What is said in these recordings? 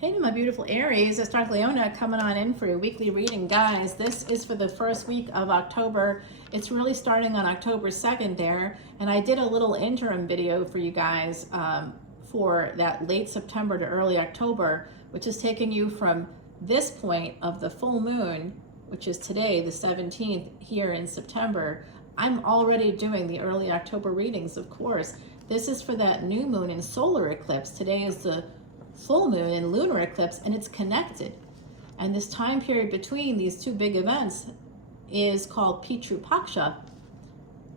Hey, my beautiful Aries, it's Dr. Leona coming on in for your weekly reading. Guys, this is for the first week of October. It's really starting on October 2nd there. And I did a little interim video for you guys for that late September to early October, which is taking you from this point of the full moon, which is today, the 17th, here in September. I'm already doing the early October readings, of course. This is for that new moon and solar eclipse. Today is the full moon and lunar eclipse, and it's connected. And this time period between these two big events is called Pitru Paksha.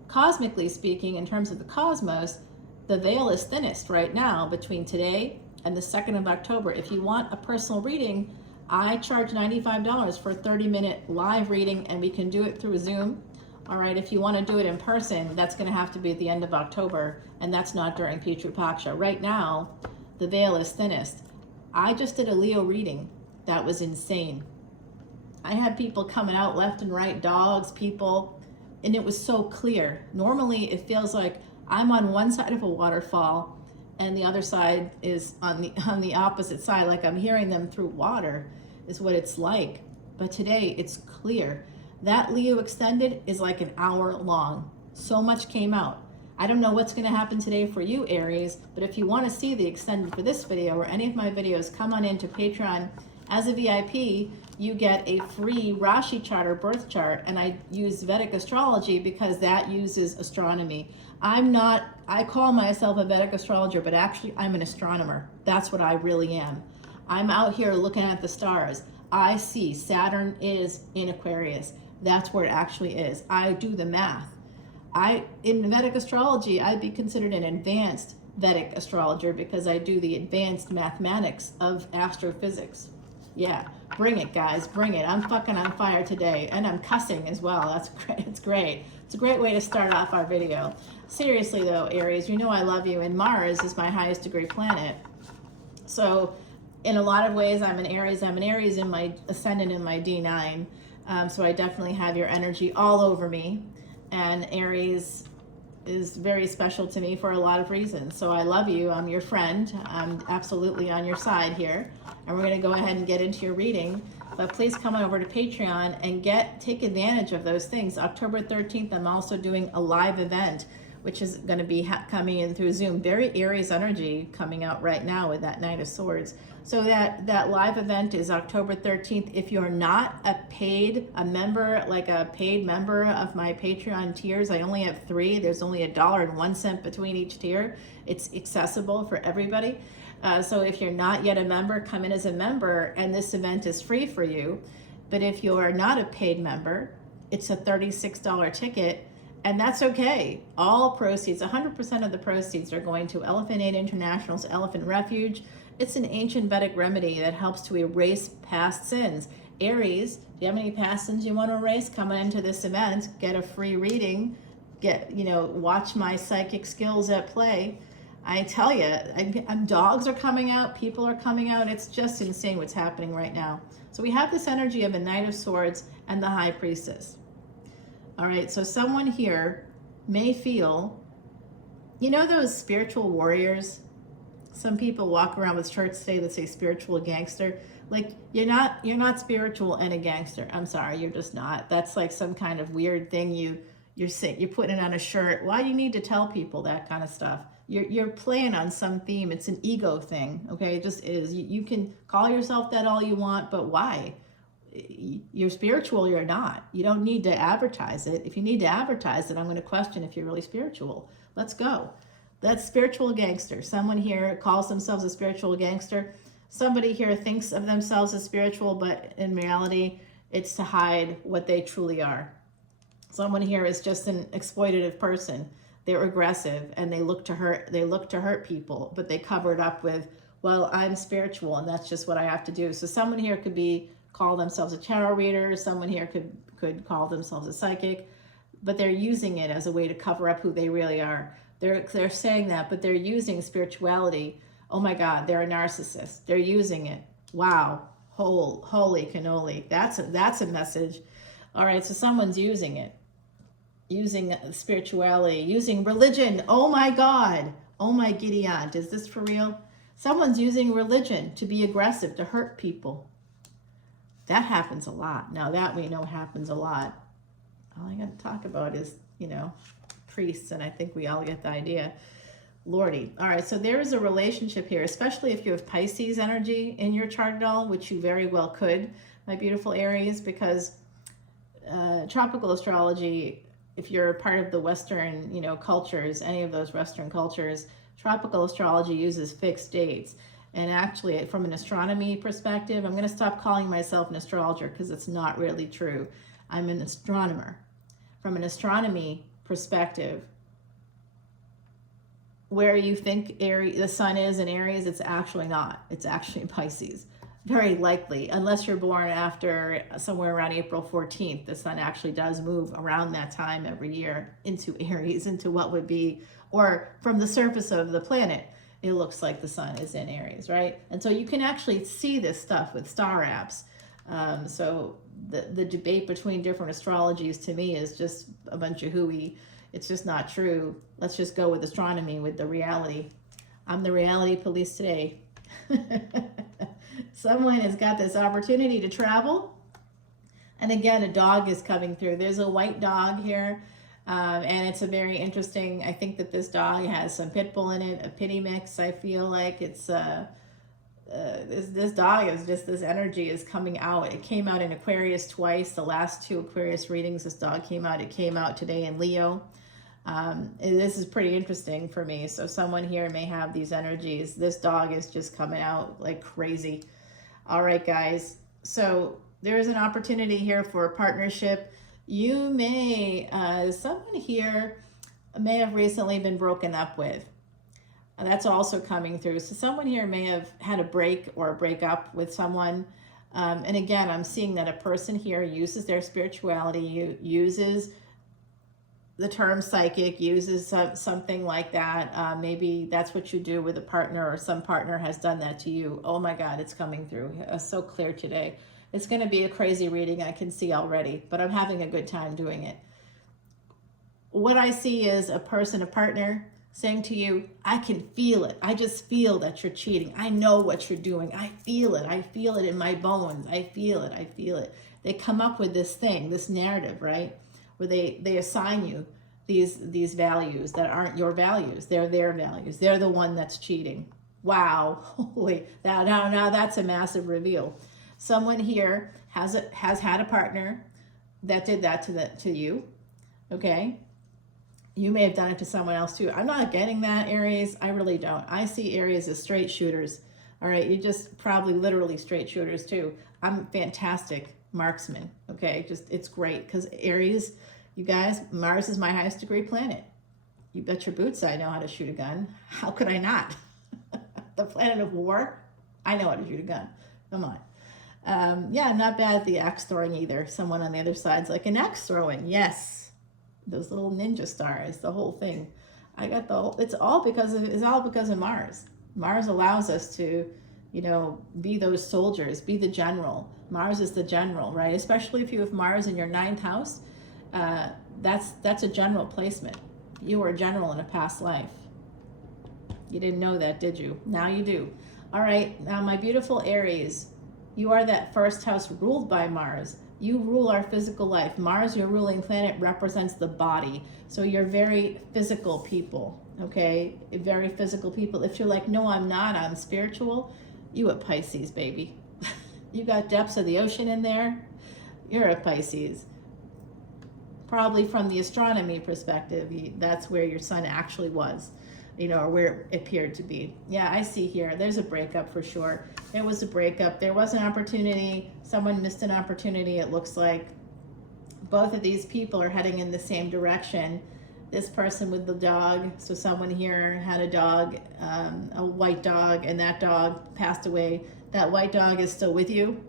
Cosmically speaking, in terms of the cosmos, the veil is thinnest right now between today and the 2nd of October. If you want a personal reading, I charge $95 for a 30-minute live reading, and we can do it through Zoom. All right, if you want to do it in person, that's going to have to be at the end of October, and that's not during Pitru Paksha. Right now, the veil is thinnest. I just did a Leo reading. That was insane. I had people coming out left and right, dogs, people, and it was so clear. Normally, it feels like I'm on one side of a waterfall and the other side is on the opposite side, like I'm hearing them through water, is what it's like. But today, it's clear. That Leo extended is like an hour long. So much came out. I don't know what's going to happen today for you, Aries, but if you want to see the extended for this video or any of my videos, come on into Patreon. As a VIP, you get a free Rashi chart or birth chart, and I use Vedic Astrology because that uses astronomy. I call myself a Vedic astrologer, but actually I'm an astronomer. That's what I really am. I'm out here looking at the stars. I see Saturn is in Aquarius. That's where it actually is. I do the math. In Vedic astrology, I'd be considered an advanced Vedic astrologer because I do the advanced mathematics of astrophysics. Yeah, bring it, guys, bring it. I'm fucking on fire today, and I'm cussing as well. That's great. It's great. It's a great way to start off our video. Seriously, though, Aries, you know I love you, and Mars is my highest degree planet. So in a lot of ways, I'm an Aries. I'm an Aries in my Ascendant in my D9. So I definitely have your energy all over me. And Aries is very special to me for a lot of reasons. So I love you. I'm your friend. I'm absolutely on your side here. And we're going to go ahead and get into your reading. But please come on over to Patreon and take advantage of those things. October 13th, I'm also doing a live event, which is going to be coming in through Zoom. Very Aries energy coming out right now with that Knight of Swords. So that live event is October 13th. If you're not a member, like a paid member of my Patreon tiers, I only have 3. There's only $1.01 between each tier. It's accessible for everybody. So if you're not yet a member, come in as a member, and this event is free for you. But if you're not a paid member, it's a $36 ticket. And that's okay. All proceeds, 100% of the proceeds are going to Elephant Aid International's Elephant Refuge. It's an ancient Vedic remedy that helps to erase past sins. Aries, do you have any past sins you want to erase? Come into this event, get a free reading, watch my psychic skills at play. I tell you, dogs are coming out, people are coming out. It's just insane what's happening right now. So we have this energy of a Knight of Swords and the High Priestess. All right, so someone here may feel, those spiritual warriors? Some people walk around with shirts today that say spiritual gangster. Like, you're not spiritual and a gangster. I'm sorry, you're just not. That's like some kind of weird thing you're putting it on a shirt. Why do you need to tell people that kind of stuff? You're playing on some theme. It's an ego thing, okay? It just is. You can call yourself that all you want, but why? You're spiritual, you're not. You don't need to advertise it. If you need to advertise it, I'm going to question if you're really spiritual. Let's go. That's spiritual gangster. Someone here calls themselves a spiritual gangster. Somebody here thinks of themselves as spiritual, but in reality, it's to hide what they truly are. Someone here is just an exploitative person. They're aggressive and they look to hurt people, but they cover it up with, well, I'm spiritual and that's just what I have to do. So someone here could call themselves a tarot reader. Someone here could call themselves a psychic, but they're using it as a way to cover up who they really are. They're saying that, but they're using spirituality. Oh my God, they're a narcissist. They're using it. Wow, holy cannoli. That's a message. All right, so someone's using it, using spirituality, using religion. Oh my God. Oh my Gideon. Is this for real? Someone's using religion to be aggressive, to hurt people. That happens a lot. Now that we know happens a lot. All I got to talk about is, you know, priests, and I think we all get the idea. Lordy. All right, so there is a relationship here, especially if you have Pisces energy in your chart at all, which you very well could, my beautiful Aries, because tropical astrology, if you're a part of the Western, you know, cultures, any of those Western cultures, tropical astrology uses fixed dates. And actually, from an astronomy perspective, I'm going to stop calling myself an astrologer because it's not really true. I'm an astronomer. From an astronomy perspective, where you think Aries, the sun is in Aries, it's actually not. It's actually in Pisces. Very likely, unless you're born after somewhere around April 14th, the sun actually does move around that time every year into Aries, into what would be, or from the surface of the planet, it looks like the sun is in Aries, right? And so you can actually see this stuff with star apps. So the debate between different astrologies to me is just a bunch of hooey. It's just not true. Let's just go with astronomy, with the reality. I'm the reality police today. Someone has got this opportunity to travel. And again, a dog is coming through. There's a white dog here. And it's a very interesting, I think that this dog has some pit bull in it, a pity mix. I feel like it's, this dog is just, this energy is coming out. It came out in Aquarius twice. The last two Aquarius readings, this dog came out. It came out today in Leo. This is pretty interesting for me. So someone here may have these energies. This dog is just coming out like crazy. All right, guys. So there is an opportunity here for a partnership. You may, someone here may have recently been broken up with. And that's also coming through. So someone here may have had a break or a breakup with someone. And again, I'm seeing that a person here uses their spirituality, uses the term psychic, uses something like that. Maybe that's what you do with a partner, or some partner has done that to you. Oh my God, it's coming through. It's so clear today. It's going to be a crazy reading, I can see already, but I'm having a good time doing it. What I see is a person, a partner, saying to you, I can feel it. I just feel that you're cheating. I know what you're doing. I feel it. I feel it in my bones. I feel it. I feel it. They come up with this thing, this narrative, right? Where they assign you these values that aren't your values. They're their values. They're the one that's cheating. Wow. Holy, now that's a massive reveal. Someone here has had a partner that did that to you, okay? You may have done it to someone else too. I'm not getting that, Aries. I really don't. I see Aries as straight shooters. All right, you just probably literally straight shooters too. I'm fantastic marksman, okay? Just, it's great because Aries, you guys, Mars is my highest degree planet. You bet your boots I know how to shoot a gun. How could I not? The planet of war, I know how to shoot a gun. Come on. Yeah, I'm not bad at the axe throwing either. Someone on the other side's like, an axe throwing, yes. Those little ninja stars, the whole thing. I got the whole, it's all because of Mars. Mars allows us to, you know, be those soldiers, be the general. Mars is the general, right? Especially if you have Mars in your 9th house, that's a general placement. You were a general in a past life. You didn't know that, did you? Now you do. All right, now my beautiful Aries, you are that first house ruled by Mars. You rule our physical life. Mars, your ruling planet, represents the body. So you're very physical people, okay? Very physical people. If you're like, no, I'm not, I'm spiritual, you a Pisces, baby. You got depths of the ocean in there, you're a Pisces. Probably from the astronomy perspective, that's where your sun actually was, you know, or where it appeared to be. Yeah, I see here, there's a breakup for sure. There was a breakup. There was an opportunity. Someone missed an opportunity, it looks like. Both of these people are heading in the same direction. This person with the dog, so someone here had a dog, a white dog, and that dog passed away. That white dog is still with you.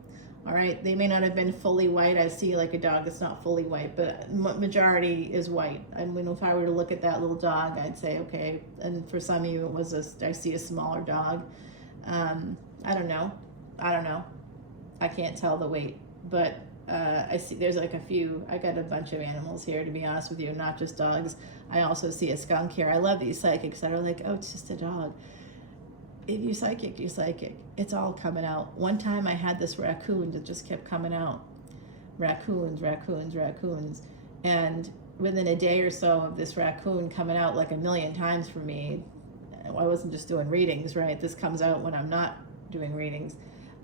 All right, they may not have been fully white. I see like a dog that's not fully white, but majority is white. I mean, if I were to look at that little dog, I'd say, okay. And for some of you, it was I see a smaller dog. I don't know. I can't tell the weight, but I see there's like a few. I got a bunch of animals here, to be honest with you, not just dogs. I also see a skunk here. I love these psychics that are like, oh, it's just a dog. if you psychic, you psychic. It's all coming out. One time I had this raccoon that just kept coming out. Raccoons, raccoons, raccoons. And within a day or so of this raccoon coming out like a million times for me, I wasn't just doing readings, right? This comes out when I'm not doing readings.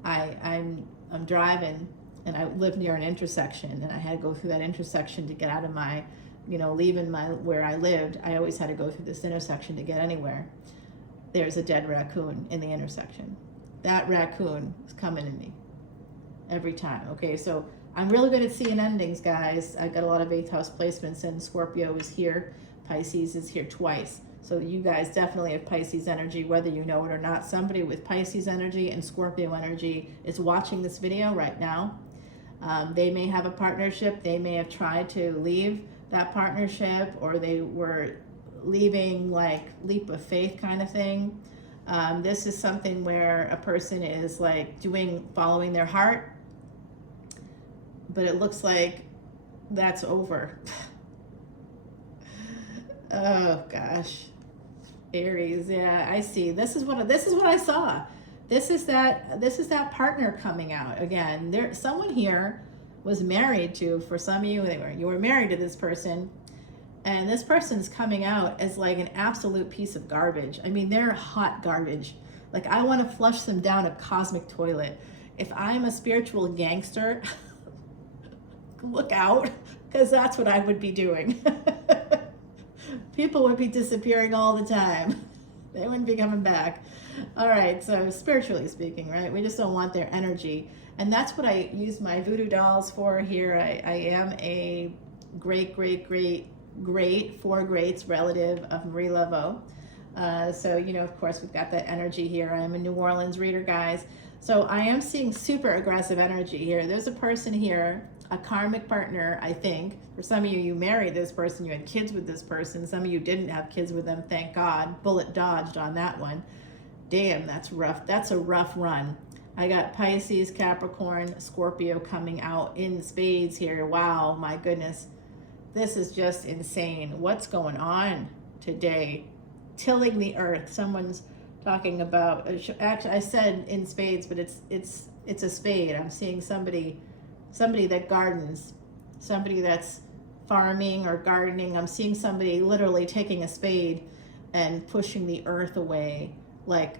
I'm driving, and I live near an intersection, and I had to go through that intersection to get out of my, leaving where I lived. I always had to go through this intersection to get anywhere. There's a dead raccoon in the intersection. That raccoon is coming to me every time. Okay, so I'm really good at seeing endings, guys. I got a lot of 8th house placements, and Scorpio is here. Pisces is here twice. So you guys definitely have Pisces energy, whether you know it or not. Somebody with Pisces energy and Scorpio energy is watching this video right now. They may have a partnership. They may have tried to leave that partnership, or they were leaving like leap of faith kind of thing. This is something where a person is like following their heart, but it looks like that's over. Oh gosh. Aries, yeah, I see. This is what I saw. This is that partner coming out again. Someone here was married to, for some of you, you were married to this person, and this person's coming out as like an absolute piece of garbage. I mean, they're hot garbage. Like, I want to flush them down a cosmic toilet. If I'm a spiritual gangster, look out, because that's what I would be doing. People would be disappearing all the time. They wouldn't be coming back. All right, so spiritually speaking, right? We just don't want their energy. And that's what I use my voodoo dolls for here. I am a great, 4 greats relative of Marie Laveau. So, of course, we've got that energy here. I am a New Orleans reader, guys. So I am seeing super aggressive energy here. There's a person here, a karmic partner, I think. For some of you, you married this person, you had kids with this person. Some of you didn't have kids with them, thank God. Bullet dodged on that one. Damn, that's rough. That's a rough run. I got Pisces, Capricorn, Scorpio coming out in spades here. Wow, my goodness. This is just insane. What's going on today? Tilling the earth. Someone's talking about, actually I said in spades, but it's a spade. I'm seeing somebody that gardens, somebody that's farming or gardening. I'm seeing somebody literally taking a spade and pushing the earth away, like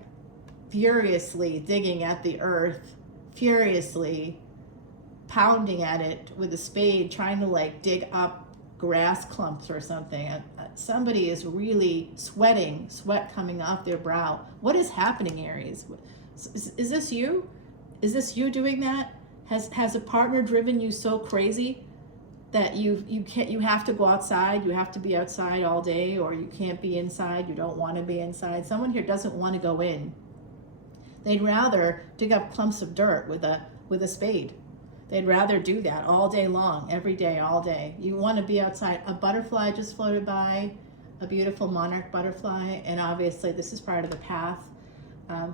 furiously digging at the earth, furiously pounding at it with a spade, trying to like dig up grass clumps or something. Somebody is really sweating, sweat coming off their brow. What is happening, Aries? Is this you? Is this you doing that? Has a partner driven you so crazy that you have to go outside, you have to be outside all day, or you can't be inside, you don't want to be inside? Someone here doesn't want to go in. They'd rather dig up clumps of dirt with a spade. They'd rather do that all day long, every day, all day. You want to be outside. A butterfly just floated by, a beautiful monarch butterfly, and obviously this is part of the path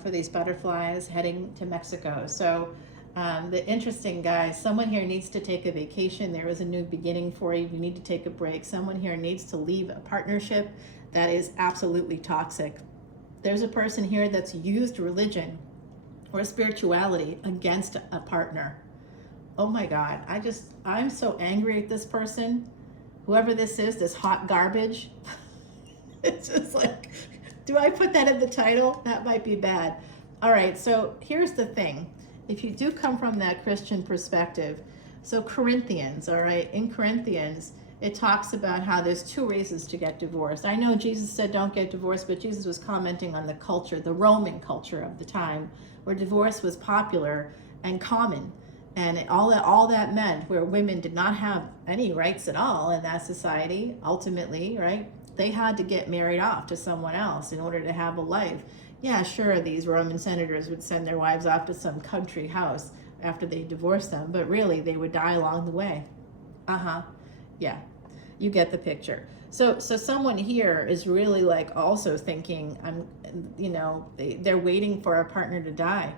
for these butterflies heading to Mexico. So the interesting, guys, someone here needs to take a vacation. There is a new beginning for you. You need to take a break. Someone here needs to leave a partnership that is absolutely toxic. There's a person here that's used religion or spirituality against a partner. Oh my God, I'm so angry at this person. Whoever this is, this hot garbage. It's just like, do I put that in the title? That might be bad. All right, so here's the thing. If you do come from that Christian perspective, so Corinthians, all right, in Corinthians, it talks about how there's 2 reasons to get divorced. I know Jesus said don't get divorced, but Jesus was commenting on the culture, the Roman culture of the time, where divorce was popular and common. And all that meant, where women did not have any rights at all in that society, ultimately, right? They had to get married off to someone else in order to have a life. Yeah, sure, these Roman senators would send their wives off to some country house after they divorced them, but really they would die along the way. Yeah, you get the picture. So someone here is really like also thinking, they're waiting for a partner to die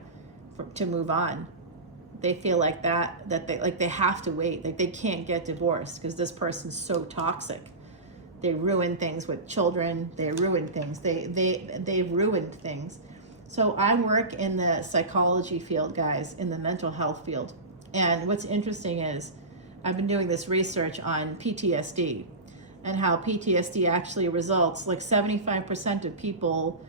to move on. They feel like that they have to wait, like they can't get divorced because this person's so toxic. They ruin things with children. They ruin things. They've ruined things. So I work in the psychology field, guys, in the mental health field. And what's interesting is I've been doing this research on PTSD and how PTSD actually results, like 75% of people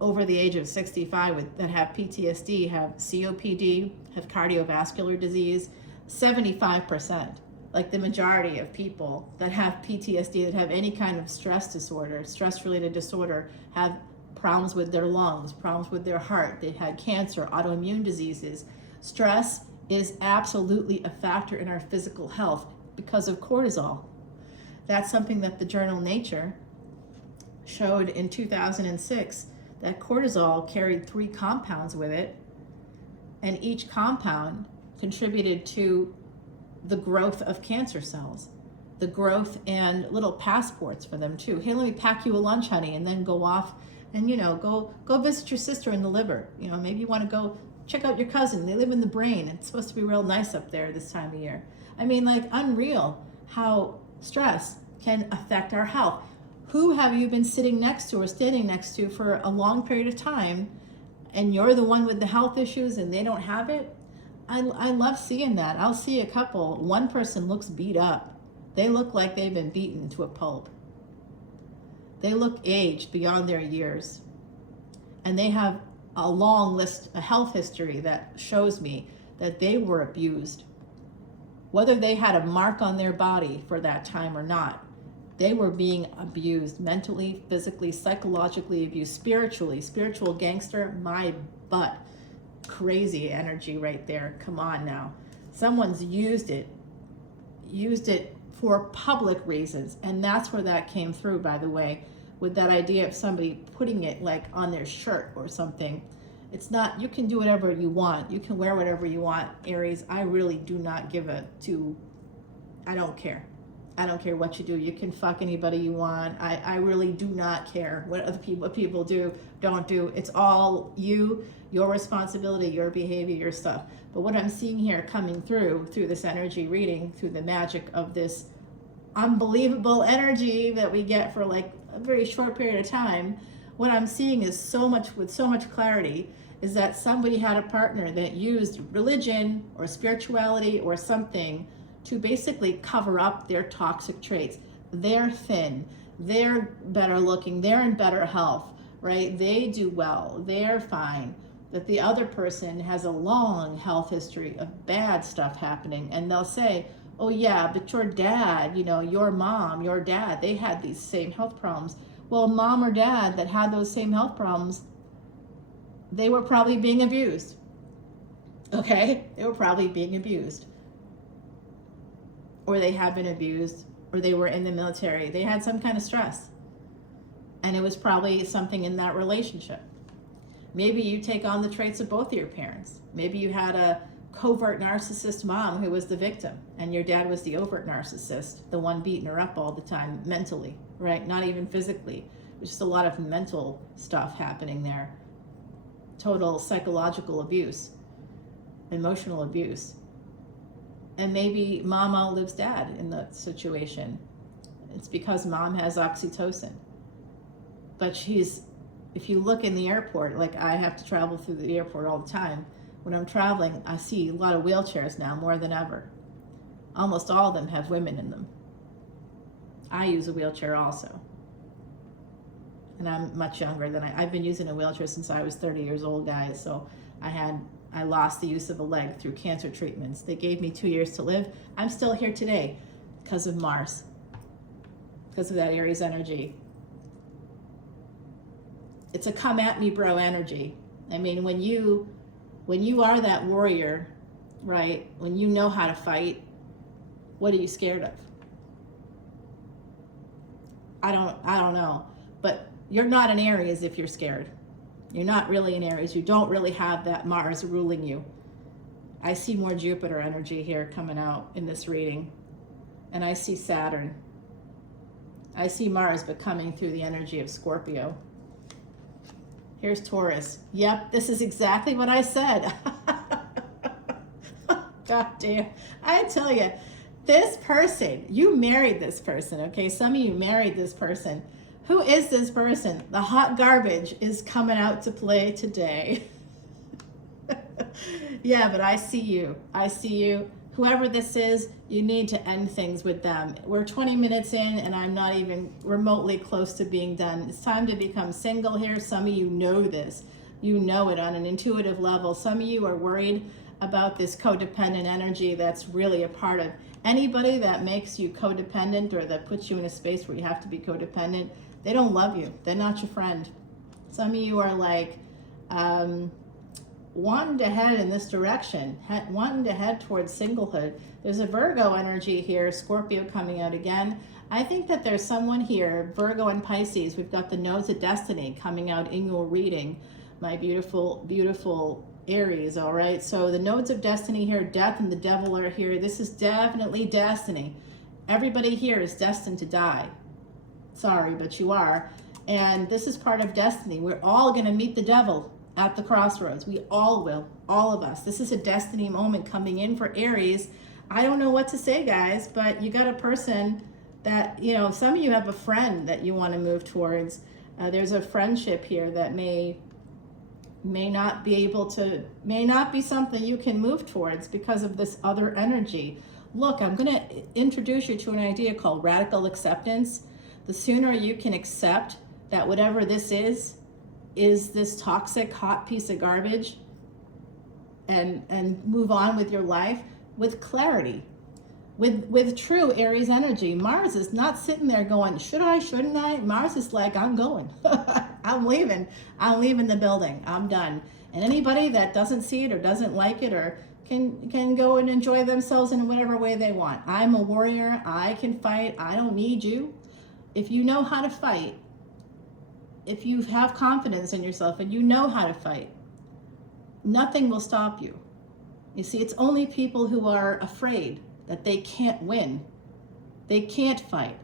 over the age of 65 that have PTSD have COPD, have cardiovascular disease. 75%, like the majority of people that have PTSD, that have any kind of stress disorder, stress-related disorder, have problems with their lungs, problems with their heart. They've had cancer, autoimmune diseases. Stress is absolutely a factor in our physical health because of cortisol. That's something that the journal Nature showed in 2006, that cortisol carried 3 compounds with it, and each compound contributed to the growth of cancer cells, the growth, and little passports for them too. Hey, let me pack you a lunch, honey, and then go off and, go visit your sister in the liver. Maybe you want to go check out your cousin. They live in the brain. It's supposed to be real nice up there this time of year. I mean, like, unreal how stress can affect our health. Who have you been sitting next to or standing next to for a long period of time, and you're the one with the health issues and they don't have it? I love seeing that. I'll see a couple. One person looks beat up. They look like they've been beaten to a pulp. They look aged beyond their years. And they have a long list, a health history that shows me that they were abused. Whether they had a mark on their body for that time or not, they were being abused mentally, physically, psychologically abused, spiritually. Spiritual gangster, my butt. Crazy energy right there. Come on now. Someone's used it for public reasons. And that's where that came through, by the way, with that idea of somebody putting it like on their shirt or something. It's not, you can do whatever you want. You can wear whatever you want, Aries. I really do not give a two. I don't care. I don't care what you do. You can fuck anybody you want. I really do not care what what people do, don't do. It's all you, your responsibility, your behavior, your stuff. But what I'm seeing here coming through this energy reading, through the magic of this unbelievable energy that we get for like a very short period of time, what I'm seeing is with so much clarity, is that somebody had a partner that used religion or spirituality or something to basically cover up their toxic traits. They're thin, they're better looking, they're in better health, right? They do well, they're fine. That the other person has a long health history of bad stuff happening, and they'll say, oh yeah, but your dad, your mom, your dad, they had these same health problems. Well, mom or dad that had those same health problems, they were probably being abused. Okay? They were probably being abused. Or they have been abused, or they were in the military. They had some kind of stress. And it was probably something in that relationship. Maybe you take on the traits of both of your parents. Maybe you had a covert narcissist mom who was the victim, and your dad was the overt narcissist, the one beating her up all the time mentally, right? Not even physically. There's just a lot of mental stuff happening there. Total psychological abuse, emotional abuse. And maybe mom outlives dad in that situation. It's because mom has oxytocin. But if you look in the airport, like I have to travel through the airport all the time. When I'm traveling, I see a lot of wheelchairs now, more than ever. Almost all of them have women in them. I use a wheelchair also. And I'm much younger than I've been using a wheelchair since I was 30 years old, guys. So I lost the use of a leg through cancer treatments. They gave me 2 years to live. I'm still here today because of Mars, because of that Aries energy. It's a come at me bro energy. I mean, when you are that warrior, right? When you know how to fight, what are you scared of? I don't know. But you're not an Aries if you're scared. You're not really an Aries. You don't really have that Mars ruling you. I see more Jupiter energy here coming out in this reading. And I see Saturn. I see Mars, but coming through the energy of Scorpio. Here's Taurus. Yep, this is exactly what I said. God damn. I tell you, this person, you married this person, okay? Some of you married this person, Who is this person? The hot garbage is coming out to play today. Yeah, but I see you. I see you. Whoever this is, you need to end things with them. We're 20 minutes in and I'm not even remotely close to being done. It's time to become single here. Some of you know this. You know it on an intuitive level. Some of you are worried about this codependent energy that's really a part of anybody that makes you codependent or that puts you in a space where you have to be codependent. They don't love you. They're not your friend. Some of you are like wanting to head in this direction, wanting to head towards singlehood. There's a Virgo energy here, Scorpio coming out again. I think that there's someone here, Virgo and Pisces. We've got the Nodes of Destiny coming out in your reading. My beautiful, beautiful Aries, all right? So the Nodes of Destiny here, Death and the Devil are here. This is definitely destiny. Everybody here is destined to die. Sorry, but you are. And this is part of destiny. We're all going to meet the devil at the crossroads. We all will, all of us. This is a destiny moment coming in for Aries. I don't know what to say, guys, but you got a person that, you know, some of you have a friend that you want to move towards. There's a friendship here that may not be something you can move towards because of this other energy. Look, I'm going to introduce you to an idea called radical acceptance. The sooner you can accept that whatever this is this toxic, hot piece of garbage, and move on with your life with clarity, with true Aries energy. Mars is not sitting there going, should I, shouldn't I? Mars is like, I'm going. I'm leaving the building. I'm done. And anybody that doesn't see it or doesn't like it or can go and enjoy themselves in whatever way they want. I'm a warrior. I can fight. I don't need you. If you know how to fight, if you have confidence in yourself and you know how to fight, nothing will stop you. You see, it's only people who are afraid that they can't win. They can't fight.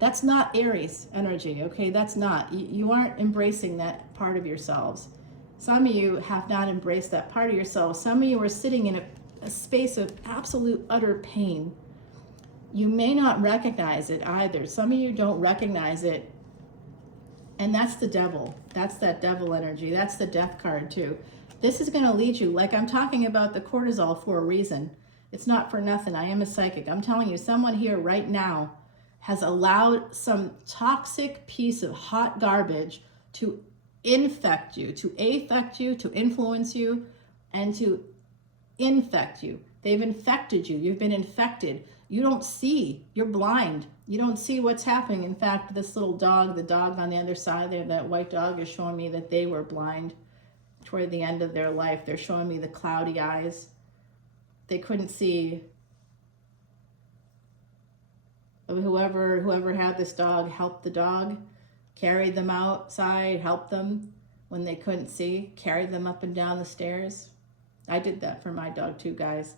That's not Aries energy, okay? That's not. You aren't embracing that part of yourselves. Some of you have not embraced that part of yourselves. Some of you are sitting in a space of absolute, utter pain. You may not recognize it either. Some of you don't recognize it. And that's the devil. That's that devil energy. That's the death card too. This is going to lead you, like I'm talking about the cortisol for a reason. It's not for nothing. I am a psychic. I'm telling you, someone here right now has allowed some toxic piece of hot garbage to infect you, to affect you, to influence you, and to infect you. They've infected you. You've been infected. You don't see. You're blind. You don't see what's happening. In fact, this little dog, the dog on the other side there, that white dog is showing me that they were blind toward the end of their life. They're showing me the cloudy eyes. They couldn't see. Whoever had this dog helped the dog, carried them outside, helped them when they couldn't see, carried them up and down the stairs. I did that for my dog too, guys.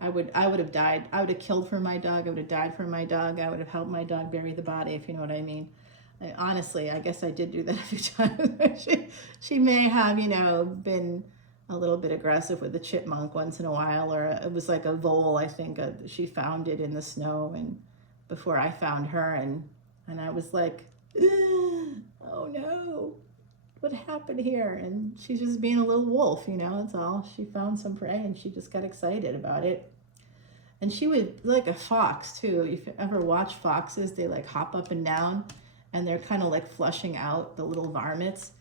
I would have died. I would have killed for my dog. I would have died for my dog. I would have helped my dog bury the body, if you know what I mean. Honestly, I guess I did do that a few times. she may have, you know, been a little bit aggressive with the chipmunk once in a while, or it was like a vole, I think. She found it in the snow and before I found her, and I was like, oh no, what happened here? And she's just being a little wolf, you know, that's all. She found some prey and she just got excited about it. And she would, like a fox too. If you ever watch foxes, they like hop up and down and they're kind of like flushing out the little varmints.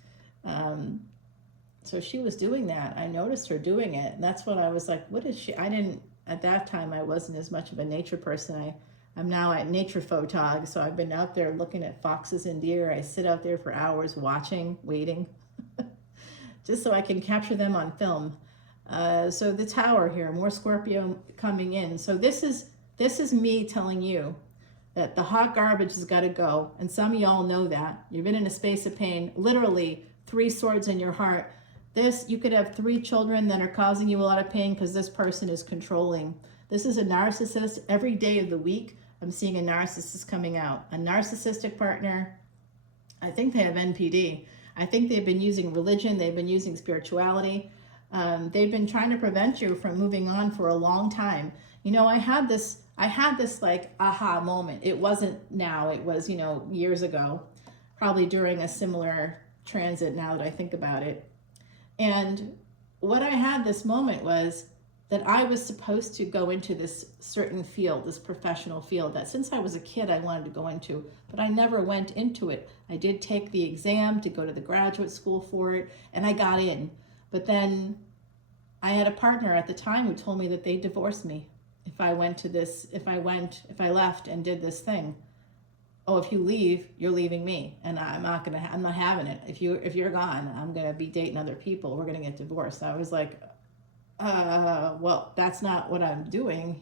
So she was doing that. I noticed her doing it. And that's what I was like, what is she? At that time, I wasn't as much of a nature person. I'm now at nature photog, so I've been out there looking at foxes and deer. I sit out there for hours watching, waiting, just so I can capture them on film. So the tower here, more Scorpio coming in. So this is me telling you that the hot garbage has got to go. And some of y'all know that. You've been in a space of pain, literally 3 swords in your heart. You could have 3 children that are causing you a lot of pain because this person is controlling. This is a narcissist. Every day of the week, I'm seeing a narcissist coming out. A narcissistic partner. I think they have NPD. I think they've been using religion. They've been using spirituality. They've been trying to prevent you from moving on for a long time. You know, I had this like aha moment. It wasn't now. It was, you know, years ago. probably during a similar transit now that I think about it. And what I had this moment was that I was supposed to go into this certain field, this professional field that since I was a kid I wanted to go into, but I never went into it. I did take the exam to go to the graduate school for it, and I got in. But then I had a partner at the time who told me that they'd divorce me if I went to this, if I left and did this thing. Oh, if you leave, you're leaving me, and I'm not having it. If you're gone, I'm gonna be dating other people. We're gonna get divorced. I was like, well, that's not what I'm doing.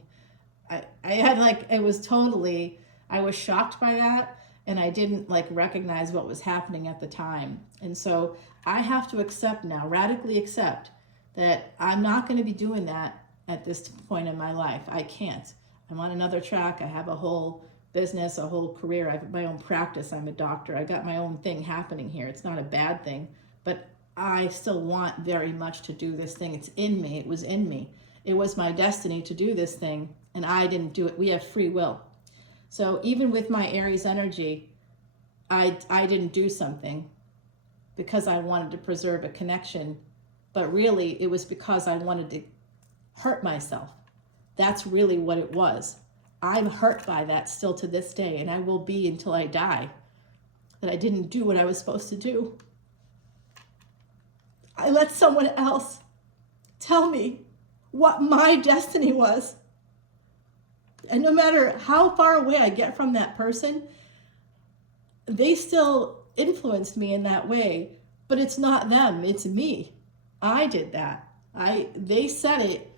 I had like, it was totally, I was shocked by that, and I didn't like recognize what was happening at the time. And so I have to accept now, radically accept, that I'm not going to be doing that at this point in my life. I can't. I'm on another track. I have a whole business, a whole career. I have my own practice. I'm a doctor. I got my own thing happening here. It's not a bad thing, but I still want very much to do this thing. It's in me. It was in me. It was my destiny to do this thing, and I didn't do it. We have free will. So even with my Aries energy, I didn't do something because I wanted to preserve a connection, but really it was because I wanted to hurt myself. That's really what it was. I'm hurt by that still to this day, and I will be until I die, that I didn't do what I was supposed to do. I let someone else tell me what my destiny was. And no matter how far away I get from that person, they still influenced me in that way. But it's not them, it's me. I did that. They said it,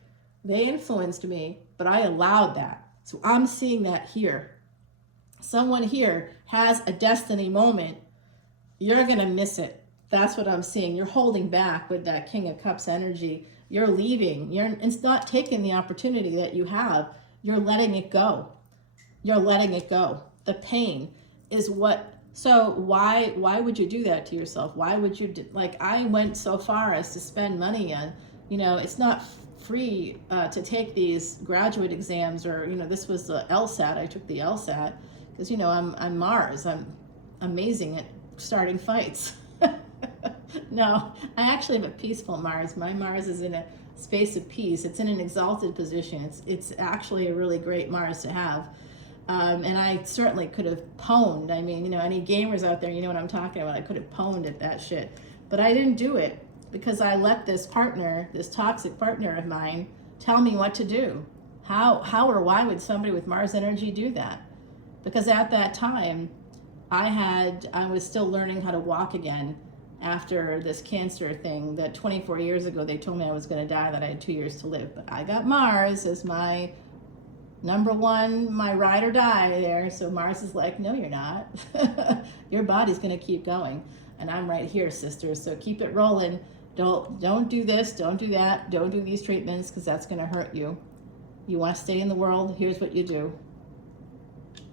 they influenced me, but I allowed that. So I'm seeing that here. Someone here has a destiny moment. You're gonna miss it. That's what I'm seeing. You're holding back with that King of Cups energy. You're leaving. It's not taking the opportunity that you have. You're letting it go. You're letting it go. The pain is what. So why would you do that to yourself? Why would you like? I went so far as to spend money on. It's not free to take these graduate exams, or this was the LSAT. I took the LSAT because I'm Mars. I'm amazing at starting fights. No, I actually have a peaceful Mars. My Mars is in a space of peace. It's in an exalted position. It's actually a really great Mars to have. And I certainly could have pwned. I mean, any gamers out there, you know what I'm talking about. I could have pwned at that shit. But I didn't do it because I let this partner, this toxic partner of mine, tell me what to do. How or why would somebody with Mars energy do that? Because at that time, I was still learning how to walk again after this cancer thing that 24 years ago they told me I was going to die, that I had 2 years to live. But I got Mars as my number one, my ride or die there. So Mars is like, no, you're not. Your body's going to keep going. And I'm right here, sisters. So keep it rolling. Don't do this. Don't do that. Don't do these treatments because that's going to hurt you. You want to stay in the world? Here's what you do.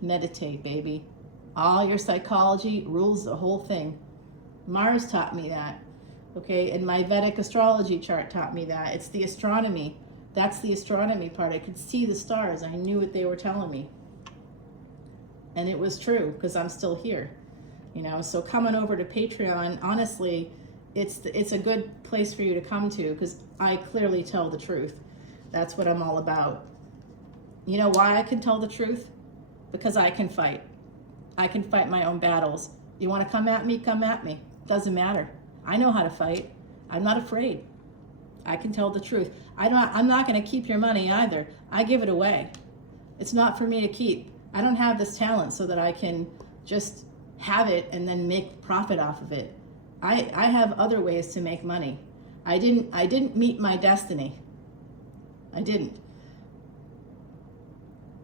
Meditate, baby. All your psychology rules the whole thing. Mars taught me that, okay? And my Vedic astrology chart taught me that. It's the astronomy. That's the astronomy part. I could see the stars. I knew what they were telling me. And it was true because I'm still here, So coming over to Patreon, honestly, it's a good place for you to come to because I clearly tell the truth. That's what I'm all about. You know why I can tell the truth? Because I can fight. I can fight my own battles. You want to come at me? Come at me. Doesn't matter. I know how to fight. I'm not afraid. I can tell the truth. I'm not going to keep your money either. I give it away. It's not for me to keep. I don't have this talent so that I can just have it and then make profit off of it. I have other ways to make money. I didn't meet my destiny. I didn't.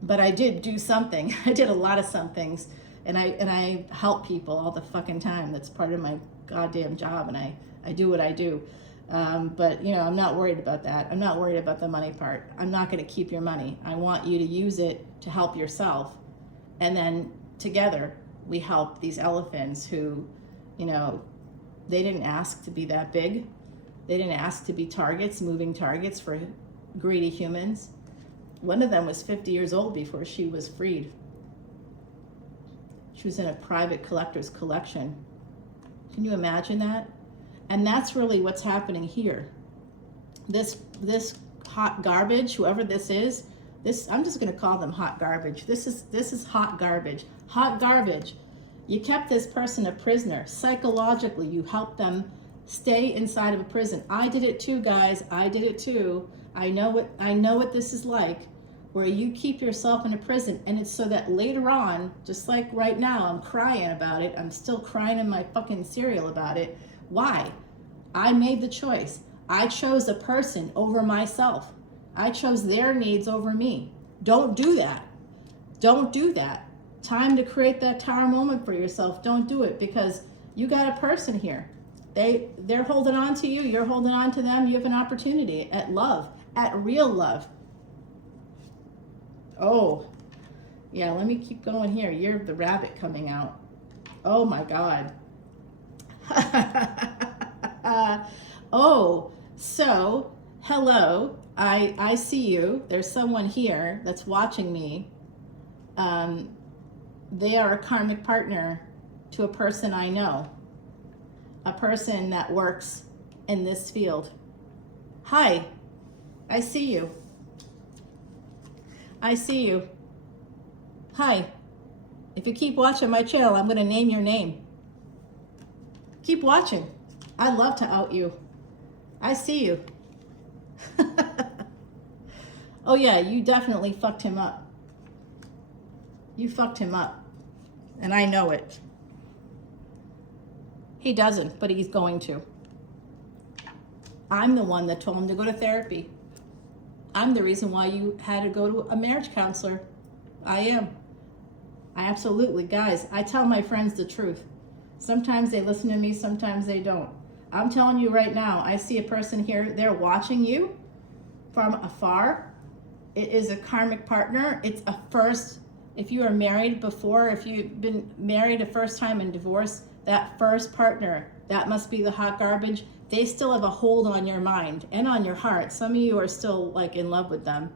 But I did do something. I did a lot of some things. And I help people all the fucking time. That's part of my goddamn job, and I do what I do. But I'm not worried about that. I'm not worried about the money part. I'm not going to keep your money. I want you to use it to help yourself. And then together we help these elephants who, they didn't ask to be that big. They didn't ask to be targets, moving targets for greedy humans. One of them was 50 years old before she was freed. She was in a private collector's collection. Can you imagine that? And that's really what's happening here. This hot garbage, whoever this is, I'm just going to call them hot garbage. This is hot garbage. Hot garbage. You kept this person a prisoner. Psychologically, you helped them stay inside of a prison. I did it too, guys. I did it too. I know what this is like, where you keep yourself in a prison, and it's so that later on, just like right now, I'm crying about it. I'm still crying in my fucking cereal about it. Why? I made the choice. I chose a person over myself. I chose their needs over me. Don't do that. Don't do that. Time to create that tower moment for yourself. Don't do it, because you got a person here. They're holding on to you. You're holding on to them. You have an opportunity at love, at real love. Oh, yeah, let me keep going here. You're the rabbit coming out. Oh my God. Oh, so hello. I see you. There's someone here that's watching me. They are a karmic partner to a person I know, a person that works in this field. Hi, I see you. I see you. Hi. If you keep watching my channel, I'm going to name your name. Keep watching. I love to out you. I see you. Oh yeah, you definitely fucked him up. You fucked him up. And I know it. He doesn't, but he's going to. I'm the one that told him to go to therapy. I'm the reason why you had to go to a marriage counselor. I am. I absolutely, guys, I tell my friends the truth. Sometimes they listen to me, sometimes they don't. I'm telling you right now, I see a person here, they're watching you from afar. It is a karmic partner. It's a first, if you are married before, if you've been married a first time and divorced, that first partner, that must be the hot garbage. They still have a hold on your mind and on your heart. Some of you are still like in love with them,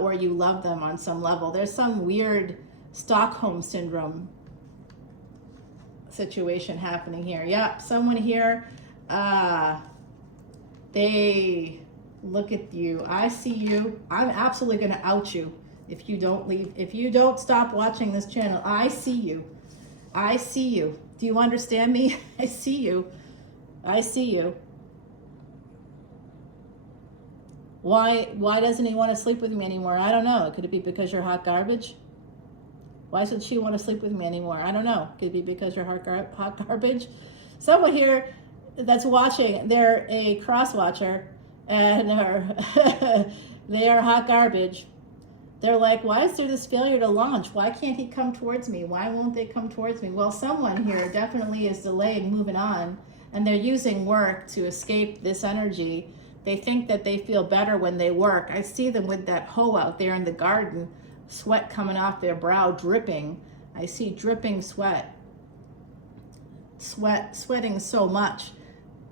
or you love them on some level. There's some weird Stockholm syndrome situation happening here. Yep, someone here, they look at you. I see you. I'm absolutely going to out you if you don't leave. If you don't stop watching this channel, I see you. I see you. Do you understand me? I see you. I see you. Why doesn't he want to sleep with me anymore? I don't know. Could it be because you're hot garbage? Why should she want to sleep with me anymore? I don't know. Could it be because you're hot garbage? Someone here that's watching, they're a cross watcher, and they are hot garbage. They're like, why is there this failure to launch? Why can't he come towards me? Why won't they come towards me? Well, someone here definitely is delaying moving on, and they're using work to escape this energy. They think that they feel better when they work. I see them with that hoe out there in the garden, sweat coming off their brow, dripping. I see dripping sweat. Sweating so much.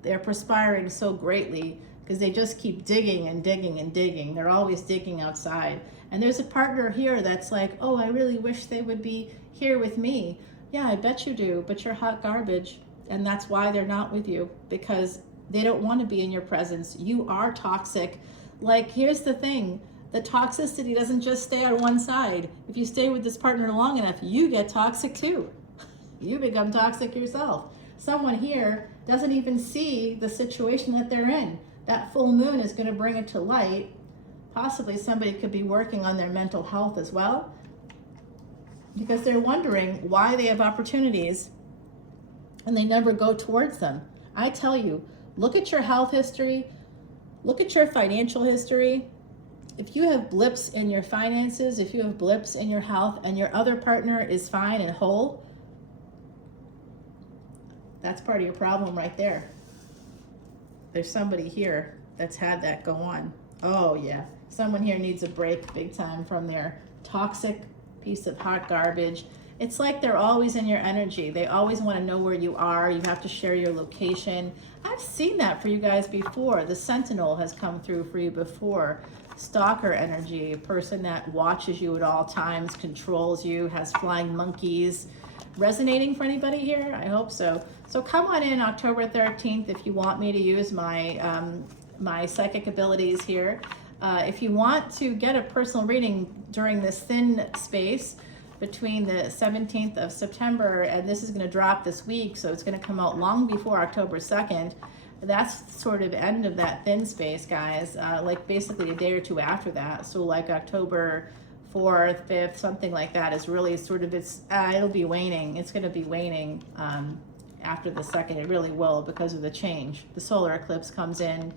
They're perspiring so greatly because they just keep digging and digging and digging. They're always digging outside. And there's a partner here that's like, oh, I really wish they would be here with me. Yeah, I bet you do, but you're hot garbage. And that's why they're not with you, because they don't want to be in your presence. You are toxic. Like, here's the thing. The toxicity doesn't just stay on one side. If you stay with this partner long enough, you get toxic too. You become toxic yourself. Someone here doesn't even see the situation that they're in. That full moon is going to bring it to light. Possibly somebody could be working on their mental health as well, because they're wondering why they have opportunities and they never go towards them. I tell you, look at your health history, look at your financial history. If you have blips in your finances, if you have blips in your health, and your other partner is fine and whole, that's part of your problem right there. There's somebody here that's had that go on. Oh yeah, someone here needs a break big time from their toxic piece of hot garbage. It's like they're always in your energy. They always want to know where you are. You have to share your location. I've seen that for you guys before. The Sentinel has come through for you before. Stalker energy, a person that watches you at all times, controls you, has flying monkeys, resonating for anybody here? I hope so. So come on in October 13th if you want me to use my my psychic abilities here. If you want to get a personal reading during this thin space between the 17th of September, and this is going to drop this week, so it's going to come out long before October 2nd. That's sort of end of that thin space, guys, like basically a day or two after that. So like October 4th, 5th, something like that is really sort of, it'll be waning. It's going to be waning after the 2nd. It really will, because of the change. The solar eclipse comes in,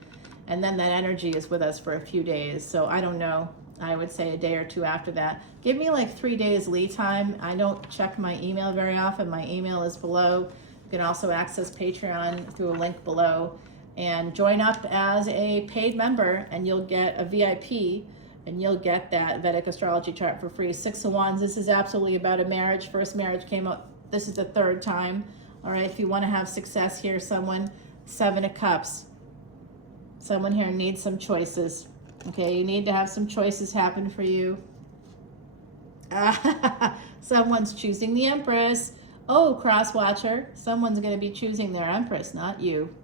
and then that energy is with us for a few days. So I don't know. I would say a day or two after that. Give me like 3 days lead time. I don't check my email very often. My email is below. You can also access Patreon through a link below, and join up as a paid member, and you'll get a VIP, and you'll get that Vedic astrology chart for free. 6 of Wands, this is absolutely about a marriage. First marriage came out, this is the 3rd time. All right, if you want to have success here, someone, 7 of Cups. Someone here needs some choices. Okay, you need to have some choices happen for you. Someone's choosing the Empress. Oh, cross watcher, someone's going to be choosing their Empress, not you.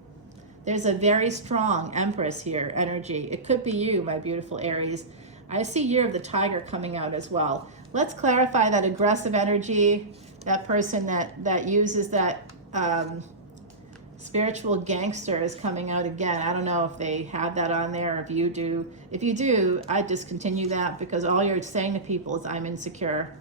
There's a very strong Empress here, energy. It could be you, my beautiful Aries. I see Year of the Tiger coming out as well. Let's clarify that aggressive energy, that person that uses that spiritual gangster is coming out again. I don't know if they have that on there, or if you do. If you do, I discontinue that, because all you're saying to people is I'm insecure,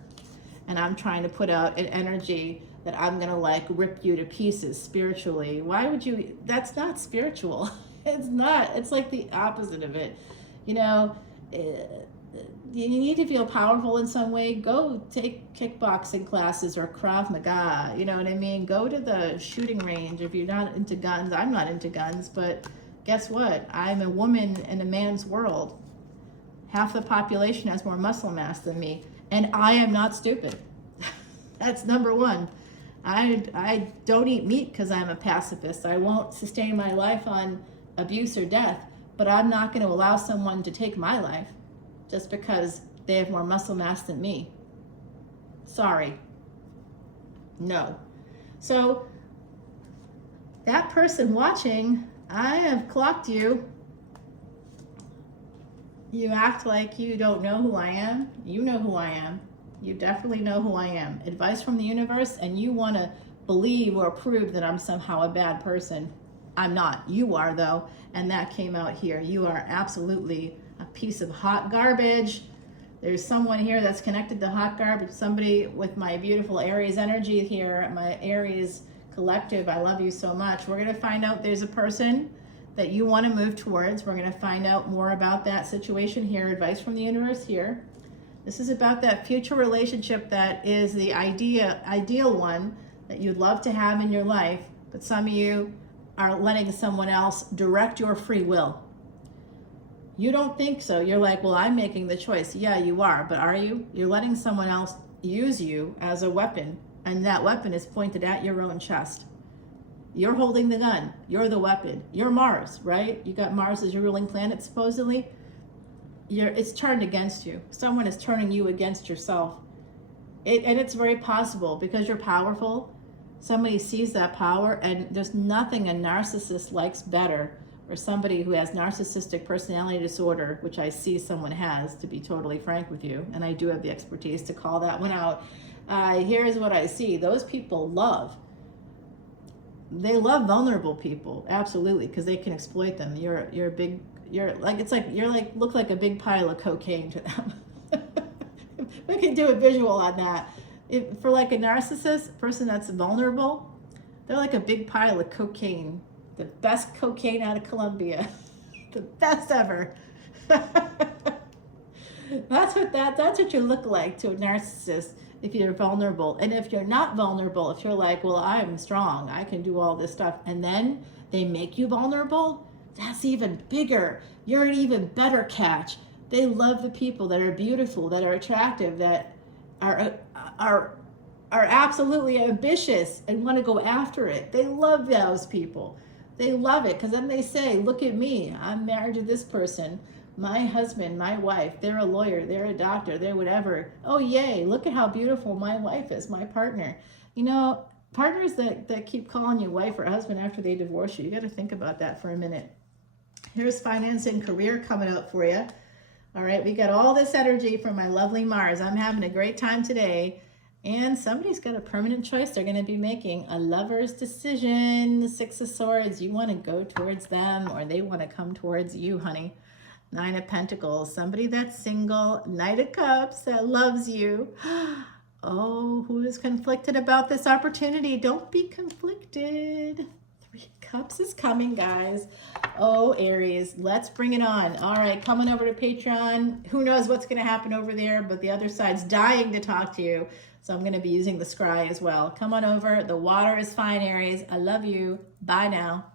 and I'm trying to put out an energy that I'm gonna like rip you to pieces spiritually. Why would you? That's not spiritual. It's not. It's like the opposite of it. You know, you need to feel powerful in some way. Go take kickboxing classes or Krav Maga. You know what I mean? Go to the shooting range if you're not into guns. I'm not into guns, but guess what? I'm a woman in a man's world. Half the population has more muscle mass than me, and I am not stupid. That's number one. I don't eat meat because I'm a pacifist. I won't sustain my life on abuse or death, but I'm not going to allow someone to take my life just because they have more muscle mass than me. Sorry. No. So that person watching, I have clocked you. You act like you don't know who I am. You know who I am. You definitely know who I am. Advice from the universe, and you want to believe or prove that I'm somehow a bad person. I'm not. You are, though, and that came out here. You are absolutely a piece of hot garbage. There's someone here that's connected to hot garbage, somebody with my beautiful Aries energy here, my Aries collective. I love you so much. We're going to find out there's a person that you want to move towards. We're going to find out more about that situation here. Advice from the universe here. This is about that future relationship that is the ideal one that you'd love to have in your life, but some of you are letting someone else direct your free will. You don't think so. You're like, well, I'm making the choice. Yeah, you are, but are you? You're letting someone else use you as a weapon, and that weapon is pointed at your own chest. You're holding the gun. You're the weapon. You're Mars, right? You got Mars as your ruling planet, supposedly. It's turned against you. Someone is turning you against yourself. And it's very possible because you're powerful. Somebody sees that power, and there's nothing a narcissist likes better, or somebody who has narcissistic personality disorder, which I see someone has, to be totally frank with you, and I do have the expertise to call that one out. Here's what I see. Those people they love vulnerable people, absolutely, because they can exploit them. Look like a big pile of cocaine to them. We can do a visual on that. For like a narcissist, a person that's vulnerable, they're like a big pile of cocaine. The best cocaine out of Colombia. The best ever. That's what you look like to a narcissist if you're vulnerable. And if you're not vulnerable, if you're like, well, I'm strong, I can do all this stuff, and then they make you vulnerable, that's even bigger. You're an even better catch. They love the people that are beautiful, that are attractive, that are absolutely ambitious and want to go after it. They love those people. They love it because then they say, look at me, I'm married to this person My husband, my wife, they're a lawyer, they're a doctor, they're whatever. Oh, yay, look at how beautiful my wife is, my partner. You know, partners that keep calling you wife or husband after they divorce you, you got to think about that for a minute. Here's finance and career coming up for you. All right, we got all this energy from my lovely Mars. I'm having a great time today. And somebody's got a permanent choice they're going to be making. A lover's decision, the Six of Swords. You want to go towards them or they want to come towards you, honey. Nine of Pentacles. Somebody that's single. Knight of Cups that loves you. Oh, who is conflicted about this opportunity? Don't be conflicted. Three of Cups is coming, guys. Oh, Aries, let's bring it on. All right, coming over to Patreon. Who knows what's going to happen over there, but the other side's dying to talk to you. So I'm going to be using the scry as well. Come on over. The water is fine, Aries. I love you. Bye now.